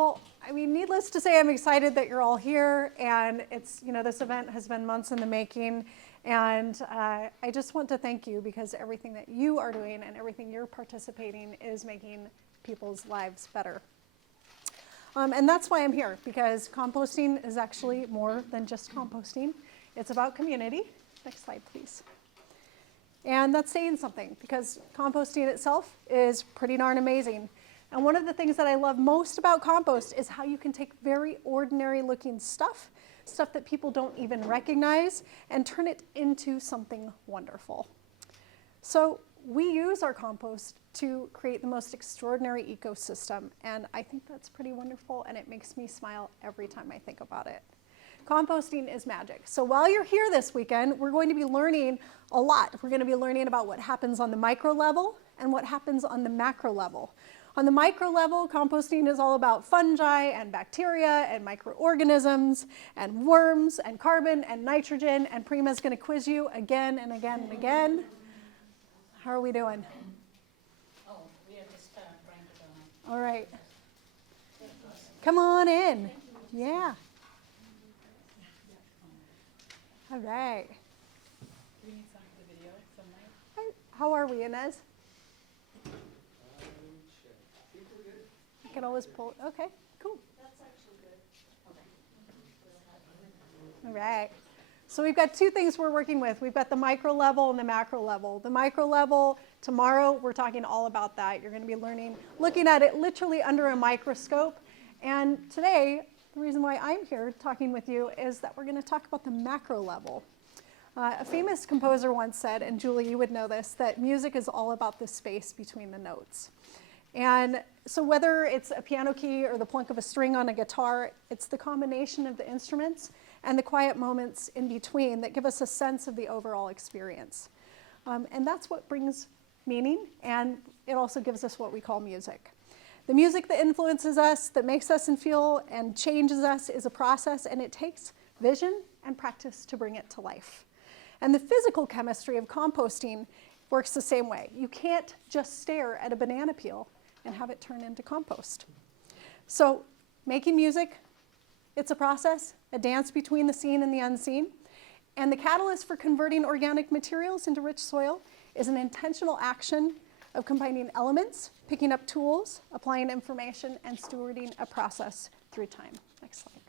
Well, I mean, needless to say, I'm excited that you're all here, and it's, this event has been months in the making, and I just want to thank you because everything that you are doing and everything you're participating is making people's lives better. And that's why I'm here, because composting is actually more than just composting. It's about community. Next slide, please. And that's saying something, because composting itself is pretty darn amazing. And one of the things that I love most about compost is how you can take very ordinary looking stuff that people don't even recognize, and turn it into something wonderful. So we use our compost to create the most extraordinary ecosystem, and I think that's pretty wonderful, and it makes me smile every time I think about it. Composting is magic. So while you're here this weekend, we're going to be learning a lot. We're going to be learning about what happens on the micro level and what happens on the macro level. On the micro level, composting is all about fungi and bacteria and microorganisms and worms and carbon and nitrogen, and Prima's going to quiz you again and again and again. How are we doing? Oh, we are just trying to go on. All right. Come on in. Yeah. All right. Do we need some of the video some night? How are we, Inez? I can always pull. Okay, cool. That's actually good. Okay. All right. So we've got two things we're working with. We've got the micro level and the macro level. The micro level, tomorrow, we're talking all about that. You're going to be looking at it literally under a microscope. And today, the reason why I'm here talking with you is that we're going to talk about the macro level. A famous composer once said, and Julie, you would know this, that music is all about the space between the notes. And so whether it's a piano key or the plunk of a string on a guitar, it's the combination of the instruments and the quiet moments in between that give us a sense of the overall experience. And that's what brings meaning, and it also gives us what we call music. The music that influences us, that makes us feel and changes us, is a process, and it takes vision and practice to bring it to life. And the physical chemistry of composting works the same way. You can't just stare at a banana peel and have it turn into compost. So making music, it's a process, a dance between the seen and the unseen. And the catalyst for converting organic materials into rich soil is an intentional action of combining elements, picking up tools, applying information, and stewarding a process through time. Next slide.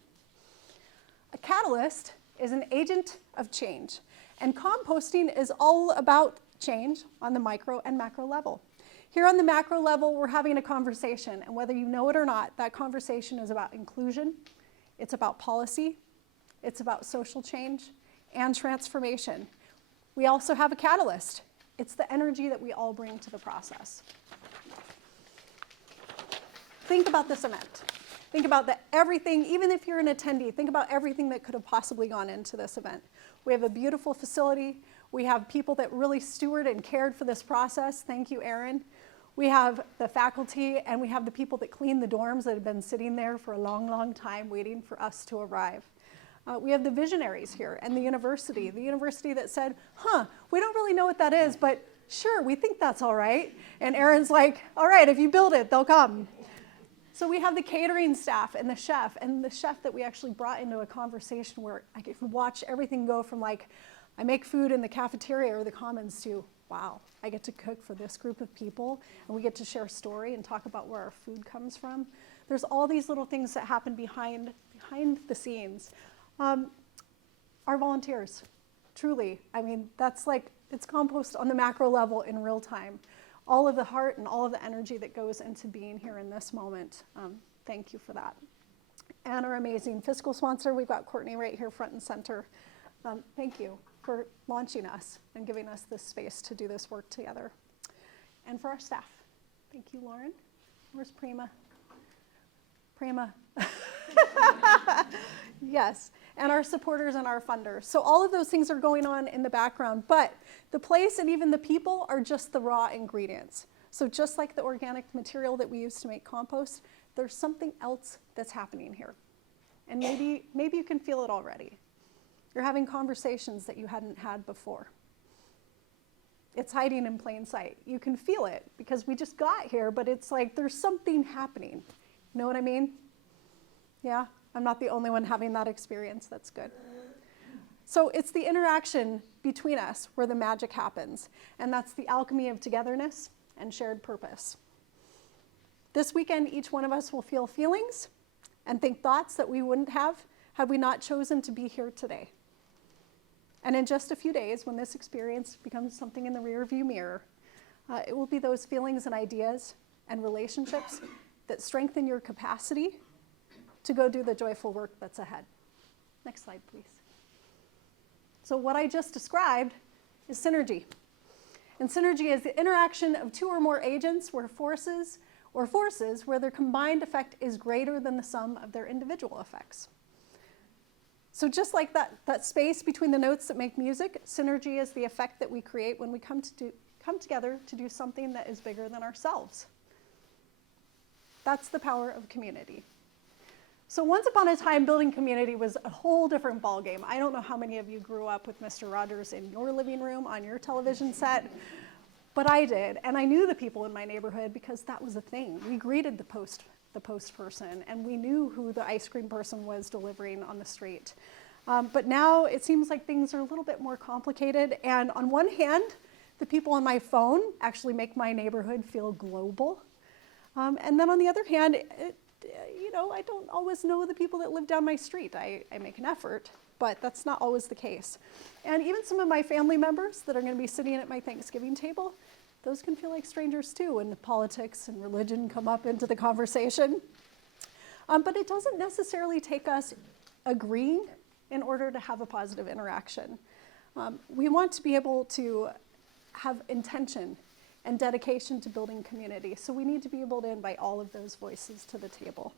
A catalyst is an agent of change, and composting is all about change on the micro and macro level. Here on the macro level, we're having a conversation, and whether you know it or not, that conversation is about inclusion, it's about policy, it's about social change, and transformation. We also have a catalyst. It's the energy that we all bring to the process. Think about this event. Think about everything, even if you're an attendee, think about everything that could have possibly gone into this event. We have a beautiful facility. We have people that really steward and cared for this process. Thank you, Erin. We have the faculty, and we have the people that clean the dorms that have been sitting there for a long, long time waiting for us to arrive. We have the visionaries here and the university that said, we don't really know what that is, but sure, we think that's all right. And Erin's like, all right, if you build it, they'll come. So we have the catering staff and the chef that we actually brought into a conversation where I could watch everything go from like, I make food in the cafeteria or the commons to, wow, I get to cook for this group of people, and we get to share story and talk about where our food comes from. There's all these little things that happen behind the scenes. Our volunteers, truly, I mean, that's like, it's compost on the macro level in real time. All of the heart and all of the energy that goes into being here in this moment. Thank you for that. And our amazing fiscal sponsor, we've got Courtney right here front and center. Thank you for launching us and giving us this space to do this work together. And for our staff, thank you, Lauren. Where's Prima? Prima. Yes, and our supporters and our funders. So all of those things are going on in the background, but the place and even the people are just the raw ingredients. So just like the organic material that we use to make compost, there's something else that's happening here. And maybe you can feel it already. You're having conversations that you hadn't had before. It's hiding in plain sight. You can feel it because we just got here, but it's like there's something happening. You know what I mean? Yeah, I'm not the only one having that experience. That's good. So it's the interaction between us where the magic happens, and that's the alchemy of togetherness and shared purpose. This weekend, each one of us will feel feelings and think thoughts that we wouldn't have had we not chosen to be here today. And in just a few days, when this experience becomes something in the rearview mirror, it will be those feelings and ideas and relationships that strengthen your capacity to go do the joyful work that's ahead. Next slide, please. So what I just described is synergy. And synergy is the interaction of two or more agents where forces where their combined effect is greater than the sum of their individual effects. So just like that space between the notes that make music, synergy is the effect that we create when we come together to do something that is bigger than ourselves. That's the power of community. So once upon a time, building community was a whole different ballgame. I don't know how many of you grew up with Mr. Rogers in your living room on your television set, but I did. And I knew the people in my neighborhood because that was a thing. We greeted the post person, and we knew who the ice cream person was delivering on the street. But now it seems like things are a little bit more complicated. And on one hand, the people on my phone actually make my neighborhood feel global. And then on the other hand, I don't always know the people that live down my street. I make an effort, but that's not always the case. And even some of my family members that are going to be sitting at my Thanksgiving table, those can feel like strangers too when politics and religion come up into the conversation. But it doesn't necessarily take us agreeing in order to have a positive interaction. We want to be able to have intention and dedication to building community. So we need to be able to invite all of those voices to the table.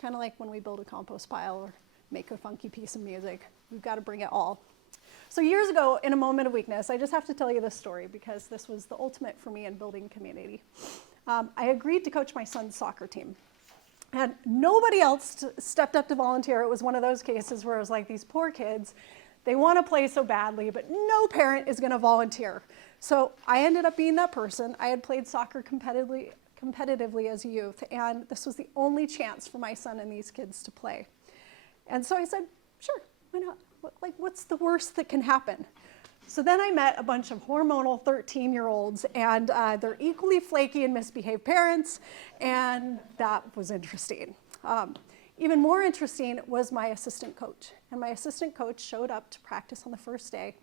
Kind of like when we build a compost pile or make a funky piece of music. We've got to bring it all. So years ago, in a moment of weakness, I just have to tell you this story because this was the ultimate for me in building community. I agreed to coach my son's soccer team. And nobody else stepped up to volunteer. It was one of those cases where it was like, these poor kids, they want to play so badly, but no parent is going to volunteer. So I ended up being that person. I had played soccer competitively as a youth, and this was the only chance for my son and these kids to play. And so I said, sure, why not? What's the worst that can happen? So then I met a bunch of hormonal 13-year-olds, and they're equally flaky and misbehaved parents, and that was interesting. Even more interesting was my assistant coach. And my assistant coach showed up to practice on the first day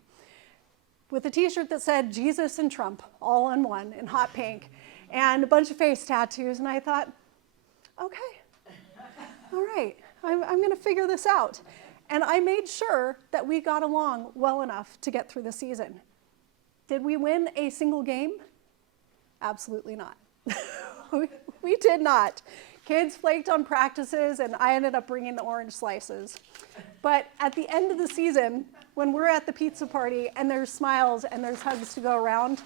with a t-shirt that said Jesus and Trump all on one in hot pink and a bunch of face tattoos. And I thought, okay, all right, I'm going to figure this out. And I made sure that we got along well enough to get through the season. Did we win a single game? Absolutely not. We did not. Kids flaked on practices, and I ended up bringing the orange slices. But at the end of the season, when we're at the pizza party and there's smiles and there's hugs to go around,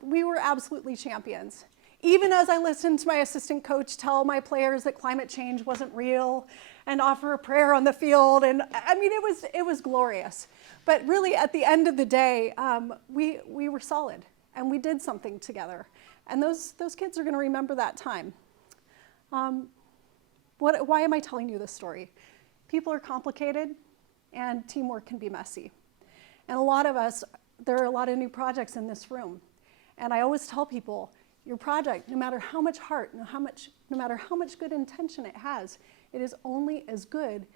we were absolutely champions. Even as I listened to my assistant coach tell my players that climate change wasn't real and offer a prayer on the field, and I mean, it was glorious. But really, at the end of the day, we were solid, and we did something together. And those kids are going to remember that time. Why am I telling you this story? People are complicated, and teamwork can be messy. And there are a lot of new projects in this room. And I always tell people, your project, no matter how much heart, no matter how much good intention it has, it is only as good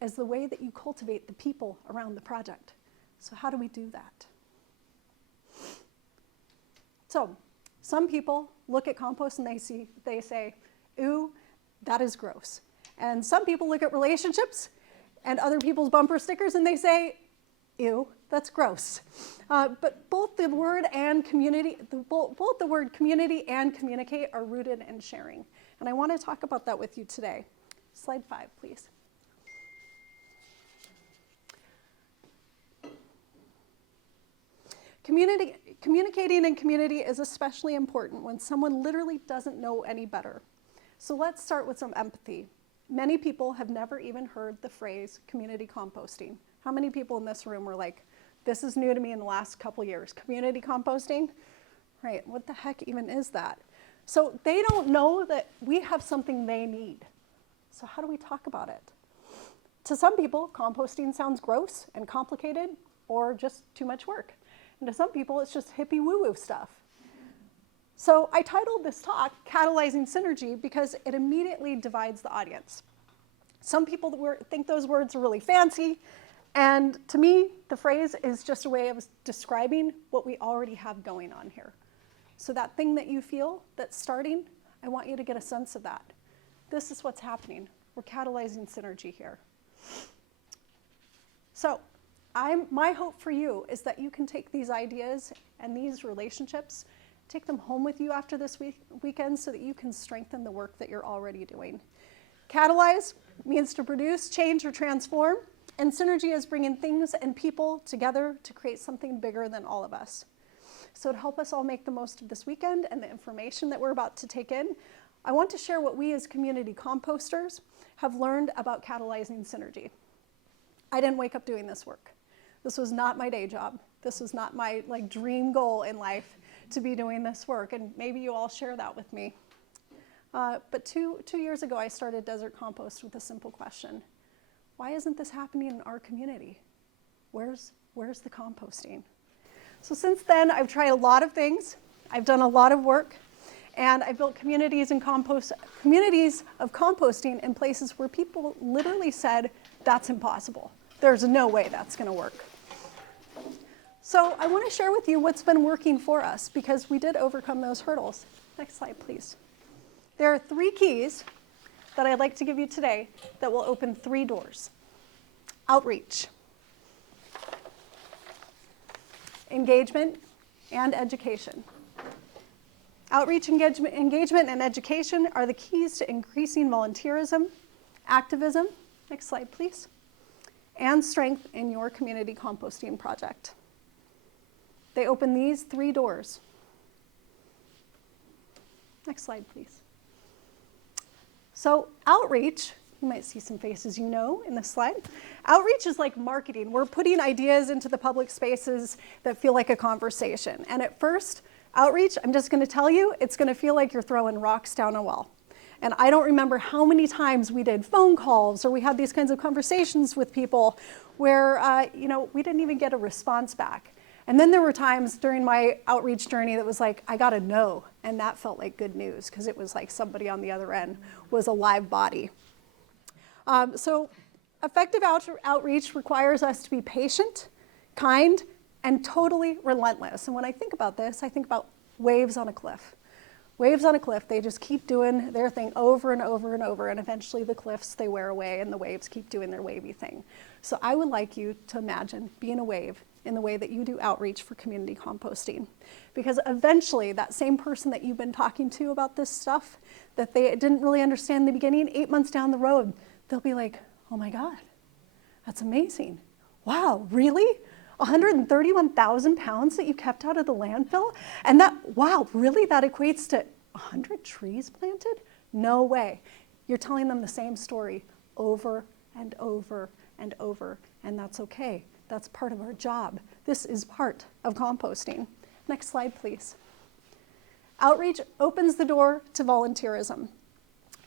as the way that you cultivate the people around the project. So how do we do that? So some people look at compost and they say, ooh, that is gross. And some people look at relationships and other people's bumper stickers and they say, ew, that's gross. But both the word community and communicate are rooted in sharing. And I want to talk about that with you today. Slide 5, please. Communicating in community is especially important when someone literally doesn't know any better. So let's start with some empathy. Many people have never even heard the phrase community composting. How many people in this room were like, this is new to me in the last couple years, community composting? Right, what the heck even is that? So they don't know that we have something they need. So how do we talk about it? To some people, composting sounds gross and complicated or just too much work. And to some people, it's just hippie woo-woo stuff. So I titled this talk, Catalyzing Synergy, because it immediately divides the audience. Some people think those words are really fancy, and to me, the phrase is just a way of describing what we already have going on here. So that thing that you feel that's starting, I want you to get a sense of that. This is what's happening. We're catalyzing synergy here. So my hope for you is that you can take these ideas and these relationships, take them home with you after this weekend so that you can strengthen the work that you're already doing. Catalyze means to produce, change, or transform, and synergy is bringing things and people together to create something bigger than all of us. So to help us all make the most of this weekend and the information that we're about to take in, I want to share what we as community composters have learned about catalyzing synergy. I didn't wake up doing this work. This was not my day job. This was not my dream goal in life to be doing this work, and maybe you all share that with me. But two years ago, I started Desert Compost with a simple question. Why isn't this happening in our community? Where's the composting? So since then, I've tried a lot of things. I've done a lot of work, and I've built communities of composting in places where people literally said, that's impossible. There's no way that's gonna work. So I wanna share with you what's been working for us because we did overcome those hurdles. Next slide, please. There are 3 keys that I'd like to give you today that will open 3 doors. Outreach, engagement, and education. Outreach, engagement, and education are the keys to increasing volunteerism, activism, next slide please, and strength in your community composting project. They open these 3 doors. Next slide please. So outreach, you might see some faces you know in this slide. Outreach is like marketing. We're putting ideas into the public spaces that feel like a conversation. And at first, outreach, I'm just gonna tell you, it's gonna feel like you're throwing rocks down a well. And I don't remember how many times we did phone calls or we had these kinds of conversations with people where we didn't even get a response back. And then there were times during my outreach journey that was like, I got a no. And that felt like good news because it was like somebody on the other end was a live body. So effective outreach requires us to be patient, kind, and totally relentless. And when I think about this, I think about waves on a cliff. Waves on a cliff, they just keep doing their thing over and over and over, and eventually the cliffs, they wear away and the waves keep doing their wavy thing. So I would like you to imagine being a wave in the way that you do outreach for community composting. Because eventually that same person that you've been talking to about this stuff that they didn't really understand in the beginning, 8 months down the road, they'll be like, oh my God, that's amazing. Wow, really? 131,000 pounds that you kept out of the landfill? And that, wow, really? That equates to 100 trees planted? No way. You're telling them the same story over and over and over, and that's okay. That's part of our job. This is part of composting. Next slide, please. Outreach opens the door to volunteerism.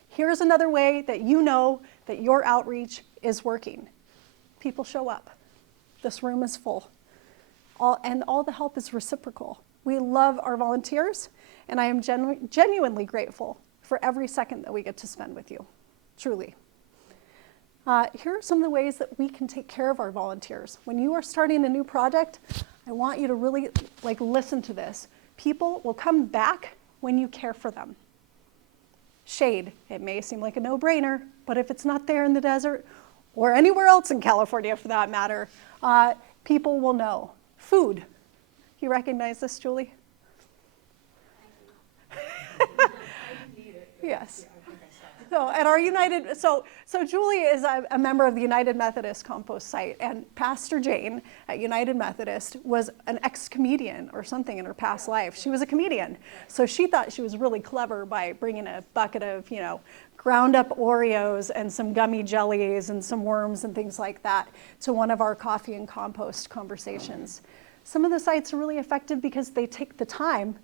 Here's another way that you know that your outreach is working. People show up. This room is full. All the help is reciprocal. We love our volunteers, and I am genuinely grateful for every second that we get to spend with you, truly. Here are some of the ways that we can take care of our volunteers. When you are starting a new project, I want you to really listen to this. People will come back when you care for them. Shade, it may seem like a no-brainer, but if it's not there in the desert, or anywhere else in California for that matter, people will know. Food, you recognize this, Julie? Yes. So at our so Julie is a member of the United Methodist Compost site, and Pastor Jane at United Methodist was an ex-comedian or something in her past life. She was a comedian, so she thought she was really clever by bringing a bucket of, ground up Oreos and some gummy jellies and some worms and things like that to one of our coffee and compost conversations. Some of the sites are really effective because they take the time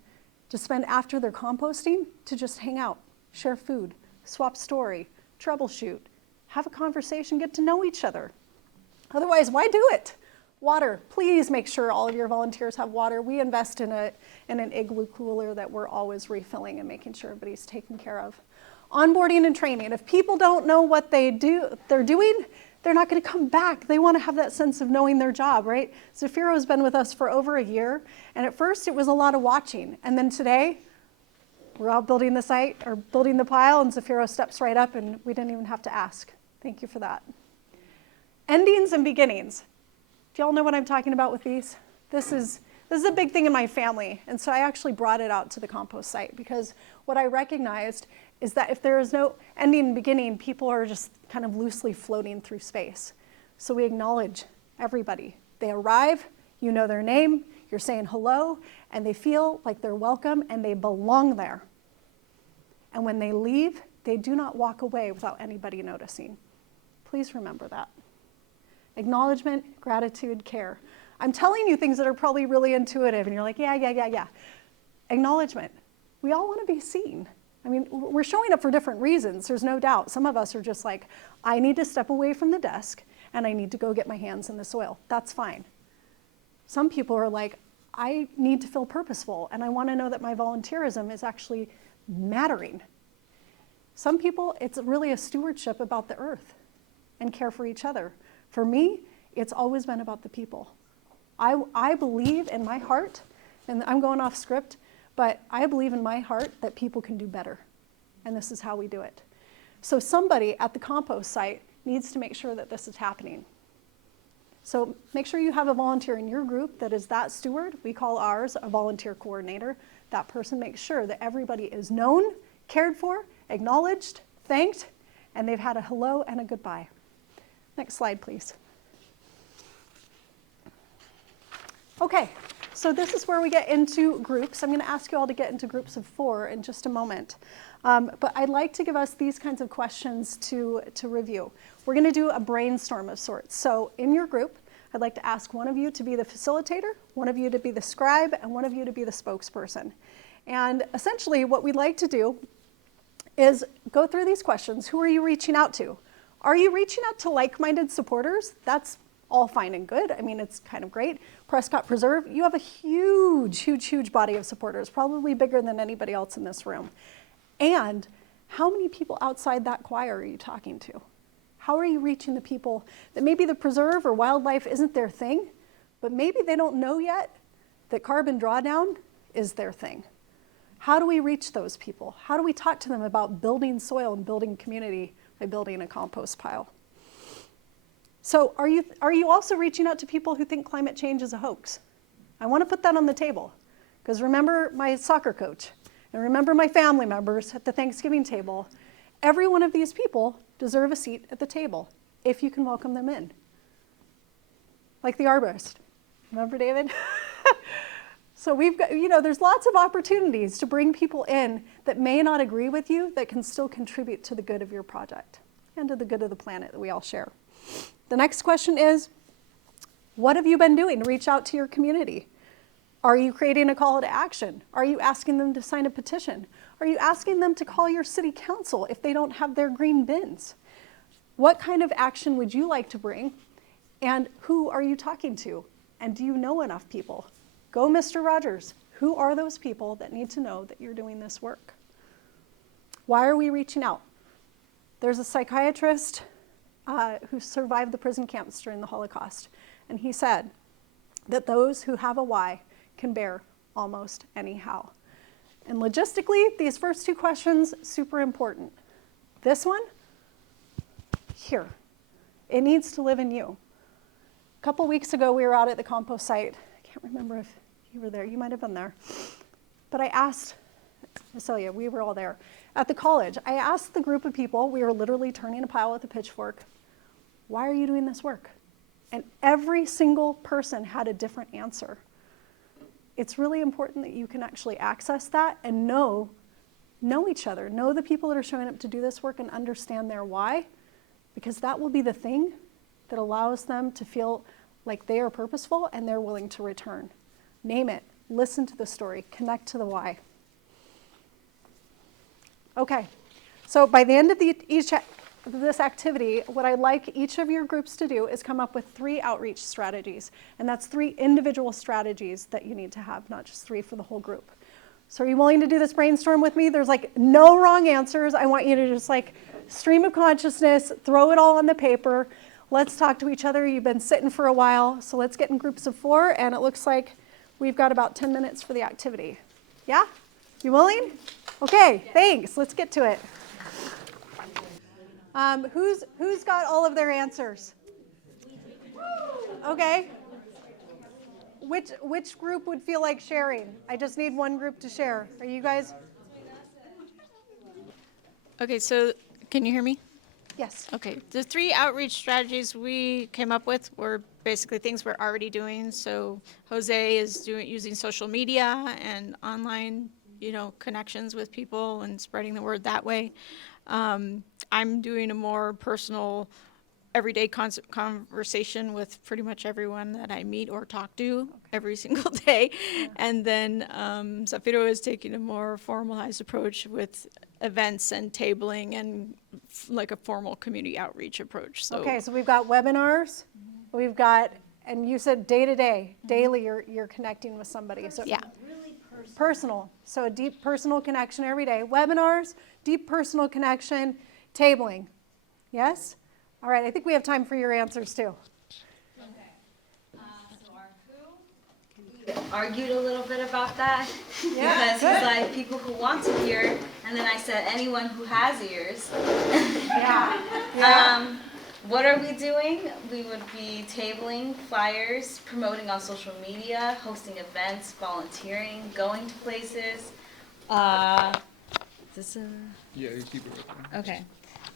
to spend after their composting to just hang out, share food, swap story, troubleshoot, have a conversation, get to know each other. Otherwise, why do it? Water, please make sure all of your volunteers have water. We invest in an igloo cooler that we're always refilling and making sure everybody's taken care of. Onboarding and training. If people don't know what they're doing, they're not going to come back. They want to have that sense of knowing their job, right? Zafiro's been with us for over a year, and at first it was a lot of watching. And then today, we're out building the site, or building the pile, and Zafiro steps right up, and we didn't even have to ask. Thank you for that. Endings and beginnings. Do y'all know what I'm talking about with these? This is a big thing in my family, and so I actually brought it out to the compost site because what I recognized is that if there is no ending and beginning, people are just kind of loosely floating through space. So we acknowledge everybody. They arrive, you know their name, you're saying hello, and they feel like they're welcome and they belong there. And when they leave, they do not walk away without anybody noticing. Please remember that. Acknowledgement, gratitude, care. I'm telling you things that are probably really intuitive, and you're like, yeah. Acknowledgement. We all want to be seen. I mean, we're showing up for different reasons, there's no doubt. Some of us are just like, I need to step away from the desk, and I need to go get my hands in the soil. That's fine. Some people are like, I need to feel purposeful, and I want to know that my volunteerism is actually mattering. Some people, it's really a stewardship about the earth and care for each other. For me, it's always been about the people. I believe in my heart, and I'm going off script, but I believe in my heart that people can do better, and this is how we do it. So somebody at the compost site needs to make sure that this is happening. So make sure you have a volunteer in your group that is that steward. We call ours a volunteer coordinator. That person makes sure that everybody is known, cared for, acknowledged, thanked, and they've had a hello and a goodbye. Next slide, please. Okay, so this is where we get into groups. I'm going to ask you all to get into groups of 4 in just a moment. But I'd like to give us these kinds of questions to review. We're going to do a brainstorm of sorts. So in your group, I'd like to ask one of you to be the facilitator, one of you to be the scribe, and one of you to be the spokesperson. And essentially what we'd like to do is go through these questions. Who are you reaching out to? Are you reaching out to like-minded supporters? That's all fine and good. I mean, it's kind of great. Prescott Preserve, you have a huge body of supporters, probably bigger than anybody else in this room. And how many people outside that choir are you talking to? How are you reaching the people that maybe the preserve or wildlife isn't their thing, but maybe they don't know yet that carbon drawdown is their thing? How do we reach those people? How do we talk to them about building soil and building community by building a compost pile? So are you also reaching out to people who think climate change is a hoax? I want to put that on the table, because remember my soccer coach, and remember my family members at the Thanksgiving table. Every one of these people deserve a seat at the table, if you can welcome them in. Like the arborist. Remember David? So we've got, there's lots of opportunities to bring people in that may not agree with you, that can still contribute to the good of your project and to the good of the planet that we all share. The next question is, what have you been doing to reach out to your community? Are you creating a call to action? Are you asking them to sign a petition? Are you asking them to call your city council if they don't have their green bins? What kind of action would you like to bring? And who are you talking to? And do you know enough people? Go, Mr. Rogers. Who are those people that need to know that you're doing this work? Why are we reaching out? There's a psychiatrist who survived the prison camps during the Holocaust, and he said that those who have a why can bear almost any how. And logistically, these first 2 questions, super important. This one, here. It needs to live in you. A couple weeks ago, we were out at the compost site. I can't remember if you were there. You might have been there. But I asked, Cecilia, we were all there. At the college, I asked the group of people, we were literally turning a pile with a pitchfork, why are you doing this work? And every single person had a different answer. It's really important that you can actually access that and know each other, know the people that are showing up to do this work and understand their why, because that will be the thing that allows them to feel like they are purposeful and they're willing to return. Name it, listen to the story, connect to the why. Okay, so by the end of this activity, what I'd like each of your groups to do is come up with 3 outreach strategies. And that's 3 individual strategies that you need to have, not just 3 for the whole group. So are you willing to do this brainstorm with me? There's like no wrong answers. I want you to just like stream of consciousness, throw it all on the paper. Let's talk to each other. You've been sitting for a while, so let's get in groups of 4, and it looks like we've got about 10 minutes for the activity. Yeah? You willing? Okay, thanks. Let's get to it. Who's got all of their answers? Okay. Which group would feel like sharing? I just need one group to share. Are you guys? Okay, so can you hear me? Yes. Okay, the 3 outreach strategies we came up with were basically things we're already doing. So Jose is using social media and online, connections with people and spreading the word that way. I'm doing a more personal, everyday conversation with pretty much everyone that I meet or talk to every single day. And then Zafiro is taking a more formalized approach with events and tabling and like a formal community outreach approach. So Okay, so we've got webinars, we've got, and you said day to day, daily you're connecting with somebody. So yeah. personal. So a deep personal connection every day. Webinars, deep personal connection, tabling. Yes? All right, I think we have time for your answers too. Okay. So our who, we argued a little bit about that. Yeah, because he's like, people who want to hear, and then I said, anyone who has ears. Yeah. What are we doing? We would be tabling, flyers, promoting on social media, hosting events, volunteering, going to places. Is this a... Yeah, you keep it open. Okay.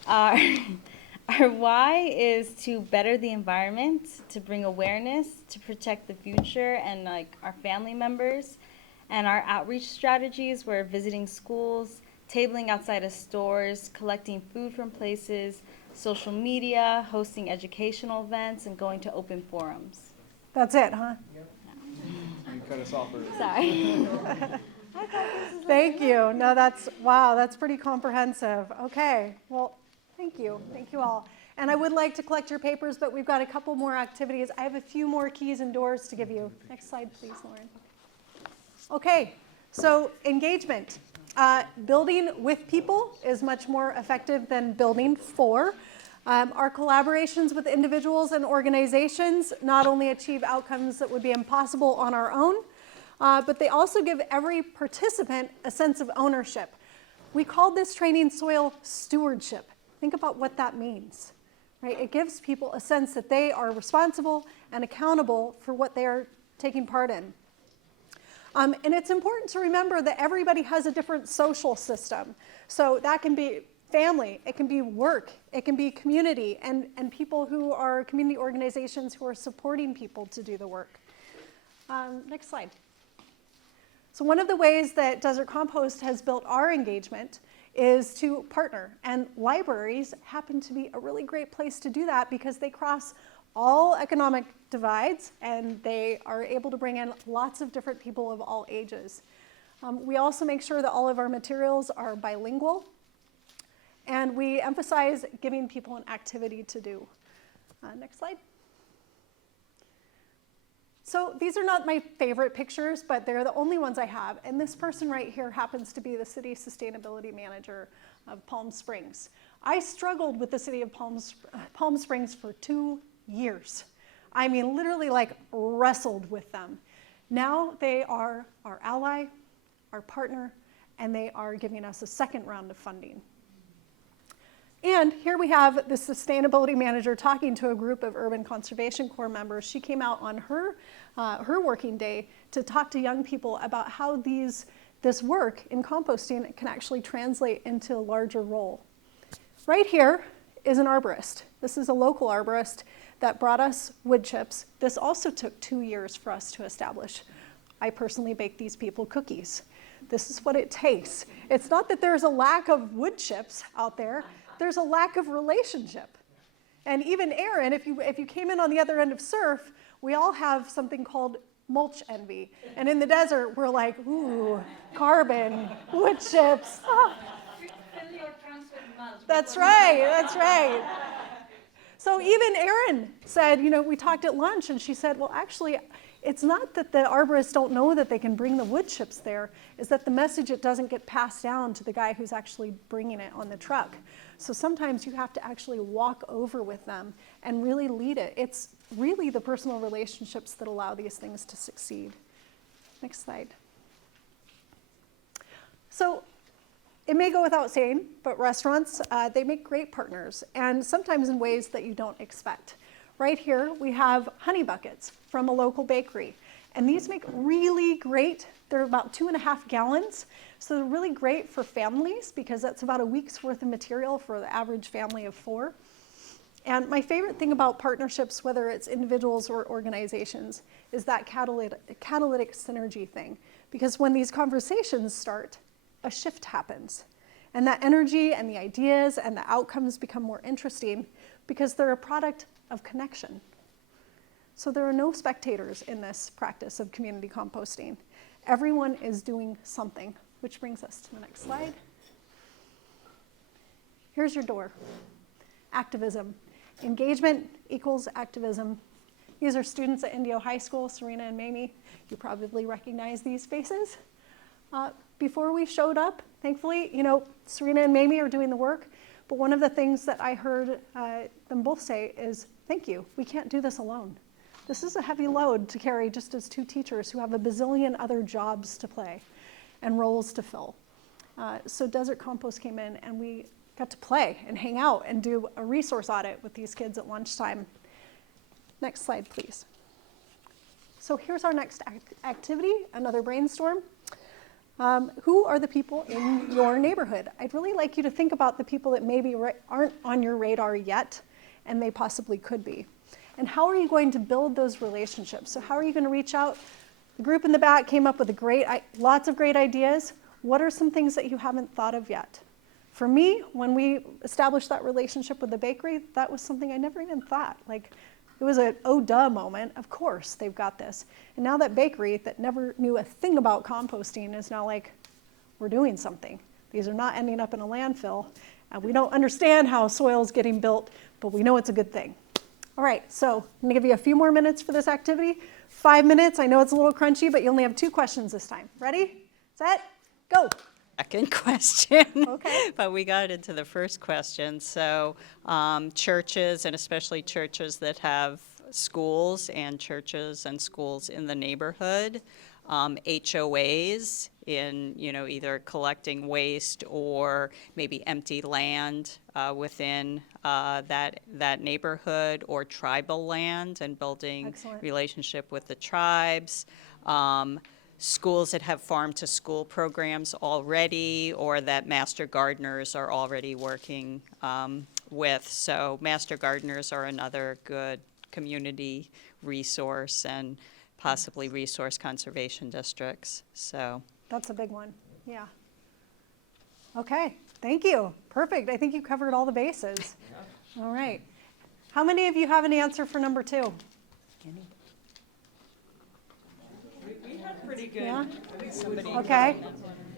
Our why is to better the environment, to bring awareness, to protect the future and like our family members. And our outreach strategies were visiting schools, tabling outside of stores, collecting food from places, social media, hosting educational events, and going to open forums. That's it, huh? You cut us off early. Sorry. Thank you. No, that's pretty comprehensive. Okay, well, thank you all. And I would like to collect your papers, but we've got a couple more activities. I have a few more keys and doors to give you. Next slide, please, Lauren. Okay, so engagement. Building with people is much more effective than building for. Our collaborations with individuals and organizations not only achieve outcomes that would be impossible on our own, but they also give every participant a sense of ownership. We called this training soil stewardship. Think about what that means, right? It gives people a sense that they are responsible and accountable for what they are taking part in. And it's important to remember that everybody has a different social system. So that can be family, it can be work, it can be community, and people who are community organizations who are supporting people to do the work. Next slide. So one of the ways that Desert Compost has built our engagement is to partner. And libraries happen to be a really great place to do that because they cross all economic divides and they are able to bring in lots of different people of all ages. We also make sure that all of our materials are bilingual, and we emphasize giving people an activity to do. Next slide. So these are not my favorite pictures, but they're the only ones I have. And this person right here happens to be the city sustainability manager of Palm Springs. I struggled with the city of Palm Springs for 2 years. I mean, literally like wrestled with them. Now they are our ally, our partner, and they are giving us a second round of funding. And here we have the sustainability manager talking to a group of Urban Conservation Corps members. She came out on her working day to talk to young people about how this work in composting can actually translate into a larger role. Right here is an arborist. This is a local arborist that brought us wood chips. This also took 2 years for us to establish. I personally bake these people cookies. This is what it takes. It's not that there's a lack of wood chips out there. There's a lack of relationship. And even Aaron, if you came in on the other end of surf, we all have something called mulch envy. And in the desert, we're like, ooh, carbon, wood chips. Ah. That's right, that's right. So even Erin said, we talked at lunch and she said, well, actually, it's not that the arborists don't know that they can bring the wood chips there, is that the message, it doesn't get passed down to the guy who's actually bringing it on the truck. So sometimes you have to actually walk over with them and really lead it. It's really the personal relationships that allow these things to succeed. Next slide. So it may go without saying, but restaurants, they make great partners, and sometimes in ways that you don't expect. Right here, we have honey buckets from a local bakery, and these make really great, they're about 2.5 gallons, so they're really great for families because that's about a week's worth of material for the average family of 4. And my favorite thing about partnerships, whether it's individuals or organizations, is that catalytic synergy thing, because when these conversations start, a shift happens. And that energy and the ideas and the outcomes become more interesting because they're a product of connection. So there are no spectators in this practice of community composting. Everyone is doing something, which brings us to the next slide. Here's your door. Activism. Engagement equals activism. These are students at Indio High School, Serena and Mamie. You probably recognize these faces. Before we showed up, thankfully, Serena and Mamie are doing the work, but one of the things that I heard them both say is, thank you, we can't do this alone. This is a heavy load to carry just as 2 teachers who have a bazillion other jobs to play and roles to fill. So Desert Compost came in and we got to play and hang out and do a resource audit with these kids at lunchtime. Next slide, please. So here's our next activity, another brainstorm. Who are the people in your neighborhood? I'd really like you to think about the people that maybe aren't on your radar yet, and they possibly could be. And how are you going to build those relationships? So how are you going to reach out? The group in the back came up with lots of great ideas. What are some things that you haven't thought of yet? For me, when we established that relationship with the bakery, that was something I never even thought. It was a oh duh moment. Of course they've got this. And now that bakery that never knew a thing about composting is now like, we're doing something. These are not ending up in a landfill. We don't understand how soil's getting built, but we know it's a good thing. All right, so I'm gonna give you a few more minutes for this activity. 5 minutes, I know it's a little crunchy, but you only have 2 questions this time. Ready, set, go. Second question. Okay. But we got into the first question. So churches, and especially churches that have schools and churches and schools in the neighborhood, HOAs in, either collecting waste or maybe empty land within that neighborhood, or tribal land and building Excellent. relationship with the tribes. Schools that have farm-to-school programs already, or that master gardeners are already working with. So master gardeners are another good community resource, and possibly resource conservation districts. So That's a big one, yeah. Okay, thank you. Perfect, I think you covered all the bases. All right. How many of you have an answer for number 2? We have pretty good. Yeah? Okay,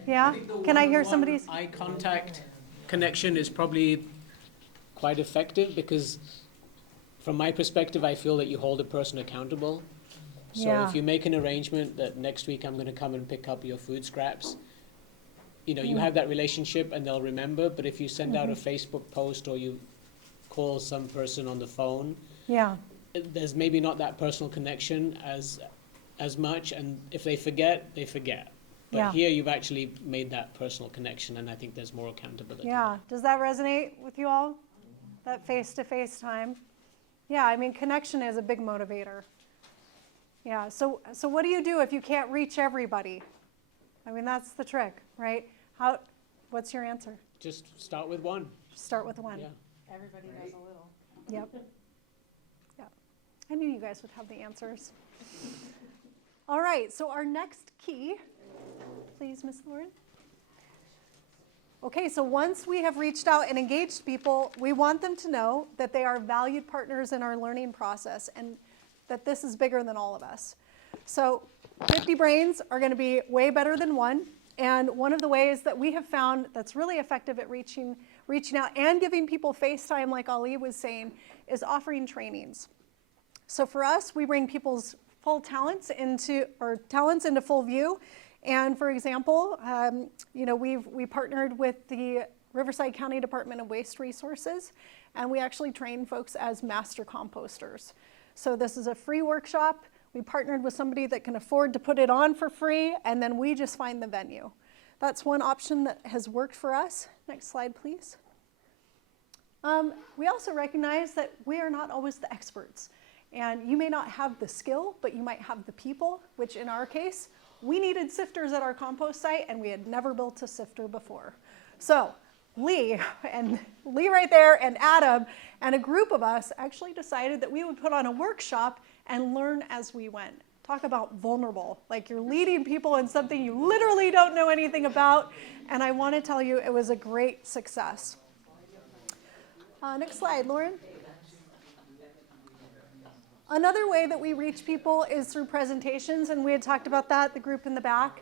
yeah? Can I hear somebody's? Eye contact connection is probably quite effective, because from my perspective, I feel that you hold a person accountable. So Yeah. if you make an arrangement that next week I'm going to come and pick up your food scraps, you have that relationship and they'll remember. But if you send out a Facebook post or you call some person on the phone, Yeah, there's maybe not that personal connection as much, and if they forget, they forget. But Yeah. here you've actually made that personal connection, and I think there's more accountability. yeah. Does that resonate with you all? That face-to-face time? Yeah, I mean, connection is a big motivator. Yeah, so what do you do if you can't reach everybody? I mean, that's the trick, right? What's your answer? Just start with one. Just start with 1. Yeah. Everybody does a little. Yep. Yep. I knew you guys would have the answers. All right, so our next key, please, Miss Lauren. Okay, so once we have reached out and engaged people, we want them to know that they are valued partners in our learning process and that this is bigger than all of us. So 50 brains are going to be way better than 1. And one of the ways that we have found that's really effective at reaching reaching out and giving people FaceTime, like Ali was saying, is offering trainings. So for us, we bring people's full talents into full view. And for example, we partnered with the Riverside County Department of Waste Resources, and we actually train folks as master composters. So this is a free workshop. We partnered with somebody that can afford to put it on for free, and then we just find the venue. That's one option that has worked for us. Next slide, please. We also recognize that we are not always the experts. And you may not have the skill, but you might have the people, which in our case, we needed sifters at our compost site, and we had never built a sifter before. So Lee right there, and Adam, and a group of us actually decided that we would put on a workshop and learn as we went. Talk about vulnerable, like you're leading people in something you literally don't know anything about, and I want to tell you it was a great success. Next slide, Lauren. Another way that we reach people is through presentations, and we had talked about that, the group in the back.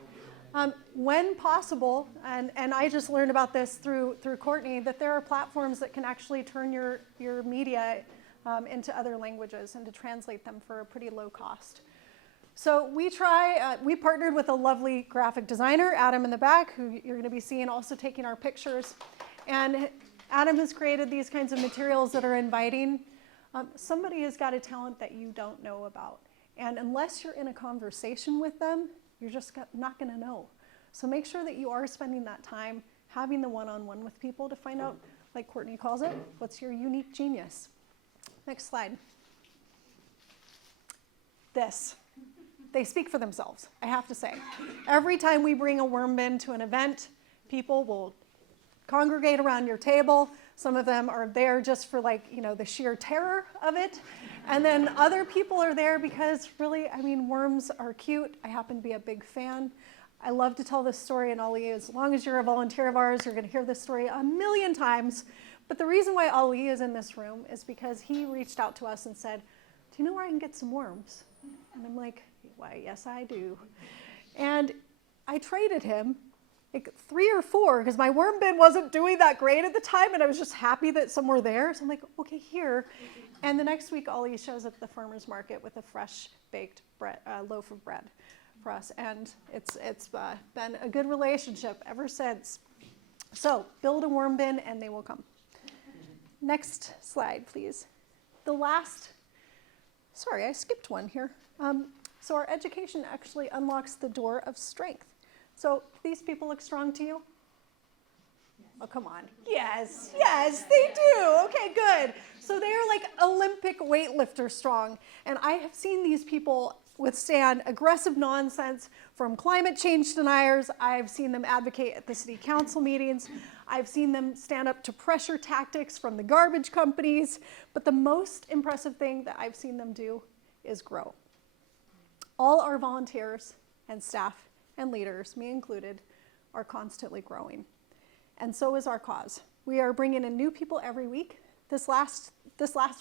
When possible, and I just learned about this through Courtney, that there are platforms that can actually turn your media into other languages and to translate them for a pretty low cost. So we partnered with a lovely graphic designer, Adam in the back, who you're going to be seeing also taking our pictures. And Adam has created these kinds of materials that are inviting. Somebody has got a talent that you don't know about. And unless you're in a conversation with them, you're just not going to know. So make sure that you are spending that time having the one-on-one with people to find out, like Courtney calls it, what's your unique genius. Next slide. They speak for themselves, I have to say. Every time we bring a worm bin to an event, people will congregate around your table. Some of them are there just for the sheer terror of it. And then other people are there because really, worms are cute. I happen to be a big fan. I love to tell this story, and Ali, as long as you're a volunteer of ours, you're going to hear this story a million times. But the reason why Ali is in this room is because he reached out to us and said, "Do you know where I can get some worms?" And I'm like, "Why, yes, I do." And I traded him 3 or 4 because my worm bin wasn't doing that great at the time, and I was just happy that some were there. So I'm like, okay, here. And the next week, Ali shows up at the farmer's market with a fresh baked loaf of bread for us, and it's been a good relationship ever since. So build a worm bin, and they will come. Next slide, please. Sorry, I skipped one here. So our education actually unlocks the door of strength. So these people look strong to you? Oh, come on. Yes, they do. Okay, good. So they are like Olympic weightlifter strong. And I have seen these people withstand aggressive nonsense from climate change deniers. I've seen them advocate at the city council meetings. I've seen them stand up to pressure tactics from the garbage companies. But the most impressive thing that I've seen them do is grow. All our volunteers and staff and leaders, me included, are constantly growing. And so is our cause. We are bringing in new people every week. This last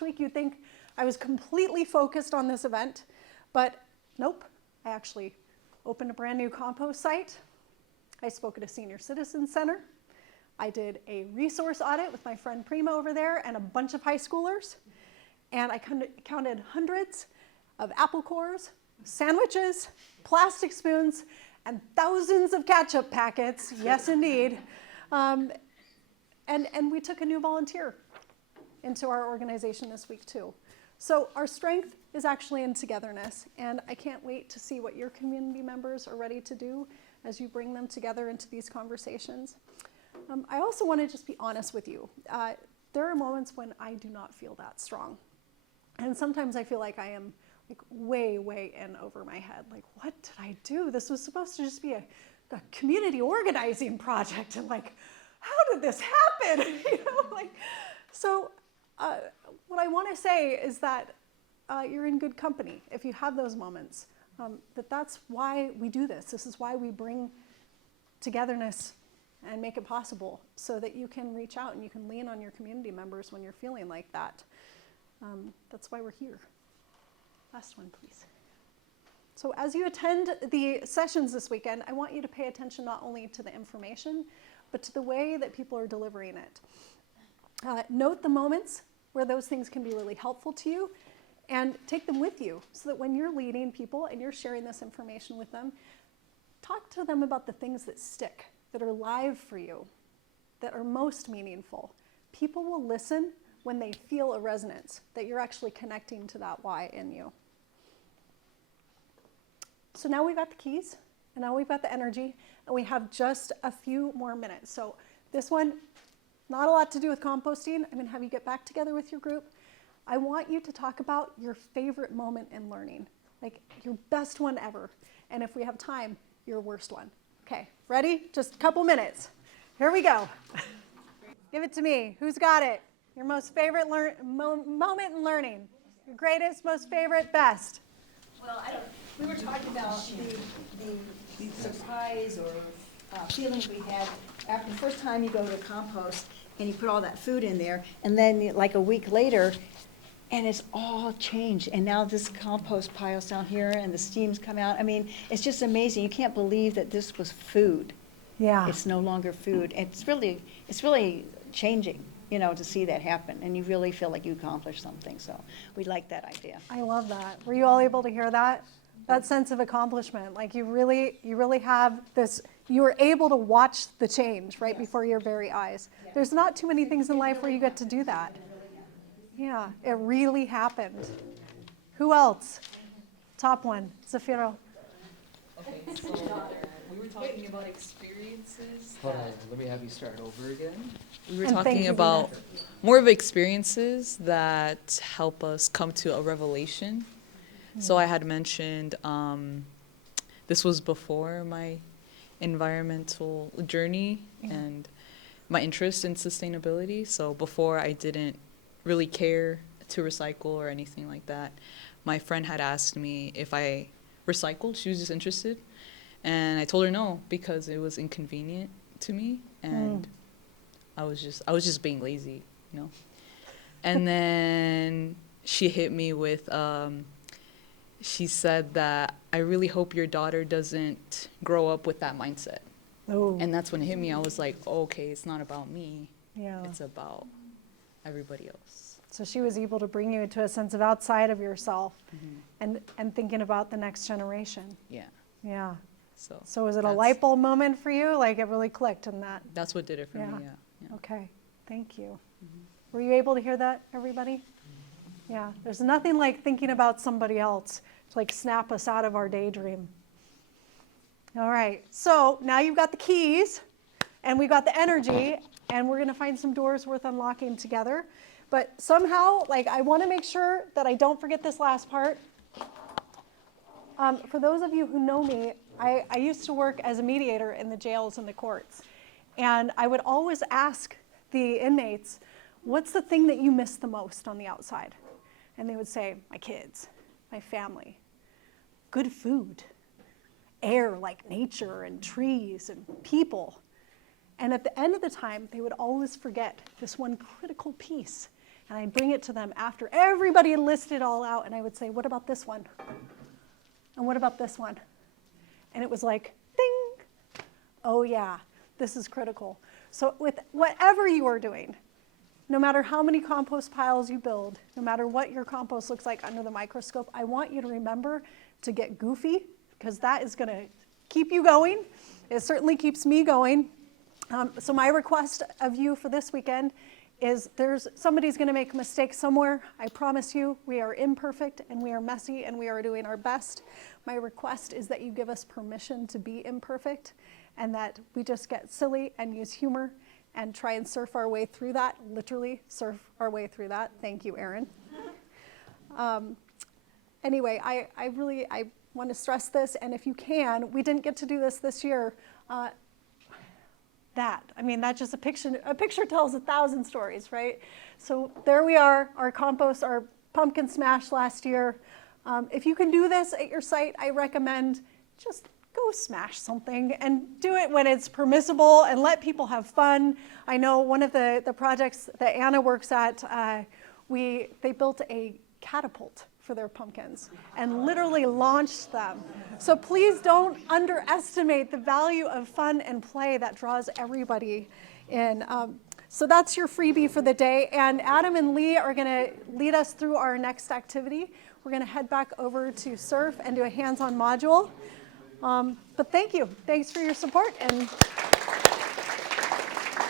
week, you'd think I was completely focused on this event, but nope. I actually opened a brand new compost site. I spoke at a senior citizen center. I did a resource audit with my friend Prima over there and a bunch of high schoolers. And I counted hundreds of apple cores, sandwiches, plastic spoons, and thousands of ketchup packets, yes indeed. And we took a new volunteer into our organization this week too. So our strength is actually in togetherness, and I can't wait to see what your community members are ready to do as you bring them together into these conversations. I also want to just be honest with you. There are moments when I do not feel that strong. And sometimes I feel like I am way in over my head. Like, what did I do? This was supposed to just be a community organizing project, and how did this happen? So what I want to say is that you're in good company if you have those moments. That's why we do this. This is why we bring togetherness and make it possible so that you can reach out and you can lean on your community members when you're feeling like that. That's why we're here. Last one, please. So as you attend the sessions this weekend, I want you to pay attention not only to the information, but to the way that people are delivering it. Note the moments where those things can be really helpful to you and take them with you so that when you're leading people and you're sharing this information with them, talk to them about the things that stick, that are live for you, that are most meaningful. People will listen when they feel a resonance, that you're actually connecting to that why in you. So now we've got the keys, and now we've got the energy, and we have just a few more minutes. So this one, not a lot to do with composting. I'm going to have you get back together with your group. I want you to talk about your favorite moment in learning, like your best one ever. And if we have time, your worst one. Okay, ready? Just a couple minutes. Here we go. Give it to me. Who's got it? Your most favorite moment in learning. Your greatest, most favorite, best. Well, we were talking about the surprise or feelings we had after the first time you go to compost and you put all that food in there, and then like a week later, and it's all changed. And now this compost pile's down here and the steam's come out. I mean, it's just amazing. You can't believe that this was food. Yeah. It's no longer food. It's really changing, to see that happen. And you really feel like you accomplished something. So we like that idea. I love that. Were you all able to hear that? That sense of accomplishment. Like you really have this, you were able to watch the change right before your very eyes. There's not too many things in life where you get to do that. Yeah, it really happened. Who else? Top one, Zafiro. Okay, so we were talking about experiences. Hold on, let me have you start over again. We were And thank talking you, about more of experiences that help us come to a revelation. So I had mentioned this was before my environmental journey and my interest in sustainability. So before I didn't really care to recycle or anything like that. My friend had asked me if I recycled. She was just interested. And I told her no because it was inconvenient to me and I was just being lazy, And then she hit me with she said that I really hope your daughter doesn't grow up with that mindset. Oh, And that's when it hit me. I was like, okay, it's not about me. yeah. It's about everybody else. So she was able to bring you to a sense of outside of yourself and thinking about the next generation. Yeah. Yeah. So was it a that's- light bulb moment for you? Like it really clicked in that? That's what did it for Yeah. me, yeah. Okay, thank you. Were you able to hear that, everybody? Yeah, there's nothing like thinking about somebody else to like snap us out of our daydream. All right, so now you've got the keys and we've got the energy and we're gonna find some doors worth unlocking together. But somehow, like I wanna make sure that I don't forget this last part. For those of you who know me, I used to work as a mediator in the jails and the courts. And I would always ask the inmates, what's the thing that you miss the most on the outside? And they would say, my kids, my family, good food, air like nature and trees and people. And at the end of the time, they would always forget this one critical piece. And I'd bring it to them after everybody had listed it all out, and I would say, what about this one? And what about this one? And it was like, ding, oh yeah, this is critical. So with whatever you are doing, no matter how many compost piles you build, no matter what your compost looks like under the microscope, I want you to remember to get goofy, because that is gonna keep you going. It certainly keeps me going. So my request of you for this weekend is somebody's gonna make a mistake somewhere. I promise you, we are imperfect and we are messy and we are doing our best. My request is that you give us permission to be imperfect and that we just get silly and use humor and try and surf our way through that, literally surf our way through that. Thank you, Erin. Anyway, I want to stress this, and if you can, we didn't get to do this year. That's just a picture tells 1,000 stories, right? So there we are, our compost, our pumpkin smash last year. If you can do this at your site, I recommend just go smash something and do it when it's permissible and let people have fun. I know one of the projects that Anna works at, they built a catapult for their pumpkins and literally launched them. So please don't underestimate the value of fun and play that draws everybody in. So that's your freebie for the day. And Adam and Lee are going to lead us through our next activity. We're going to head back over to surf and do a hands-on module. But thank you. Thanks for your support. And